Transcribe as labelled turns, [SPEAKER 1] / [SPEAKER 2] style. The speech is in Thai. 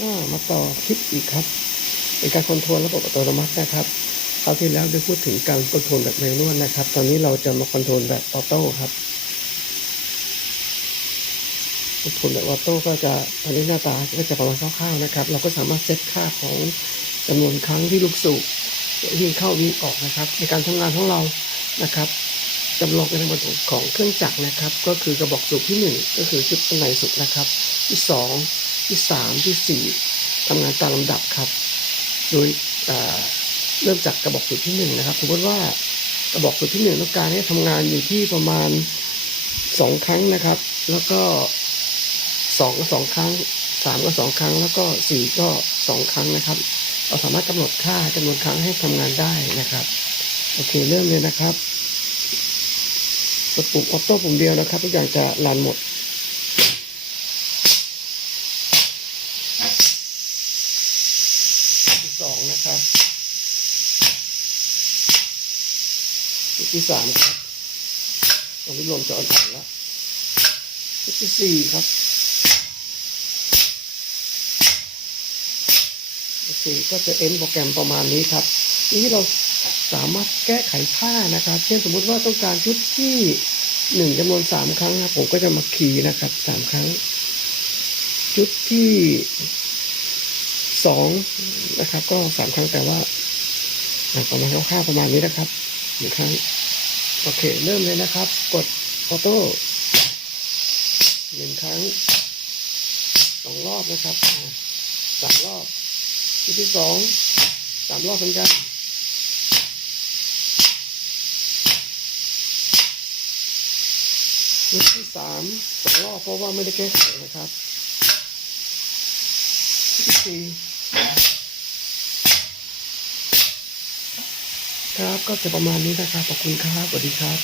[SPEAKER 1] ก็มาต่อคลิปอีกครับเป็นการคอนโทรลระบบอัตโนมัตินะครับคราวที่แล้วได้พูดถึงการคอนโทรลแบบแมนนวลนะครับ ตอนนี้เราจะมาคอนโทรลแบบออโต้ครับคอนโทรลแบบออโต้ก็จะตอนนี้หน้าตาก็จะประมาณคร่าวๆนะครับ เราก็สามารถเซตค่าของจำนวนครั้งที่ลูกสูบวิ่งเข้าวิ่งออกนะครับ ในการทำงานของเรานะครับจำลองเป็นระบบของเครื่องจักรนะครับ ก็คือกระบอกสูบที่หนึ่งก็คือชุดในสุดนะครับที่สอง ที่สามที่สี่ทำงานตามลำดับครับ โดยเเริ่มจากกระบอกสูบที่หนึ่งนะครับสมมติว่ากระบอกสูบที่หนึ่งต้องการให้ทำงานอยู่ที่ประมาณสองครั้งนะครับ แล้วก็สองก็สองครั้งสามก็สองครั้ง แล้วก็สี่ก็สองครั้งนะครับ เราสามารถกำหนดค่าจำนวนครั้งให้ทำงานได้นะครับโอเคเริ่มเลยนะครับกดปุ่มออโต้ปุ่มเดียวนะครับทุกอย่างจะรันหมด สองนะครับ จุดที่สามครับตรงนี้ลมจะอ่อนๆแล้วจุดที่สี่ครับโอเคก็จะเอ็นโปรแกรมประมาณนี้ครับทีนี้เราสามารถแก้ไขค่านะครับ เช่นสมมุติว่าต้องการชุดที่หนึ่งจำนวนสามครั้งนะผมก็จะมาคีย์นะครับสามครั้ง ชุดที่ สองนะครับ ก็สามครั้งแต่ว่าประมาณคร่าวๆประมาณนี้นะครับหนึ่งครั้งโอเค เริ่มเลยนะครับ กดออโต้หนึ่งครั้งสองรอบนะครับสามรอบชุดที่สองสามรอบเหมือนกันชุดที่สามสองรอบเพราะว่าไม่ได้แก้ไขนะครับชุดที่สี่ ครับก็จะประมาณนี้นะครับขอบคุณครับสวัสดีครับ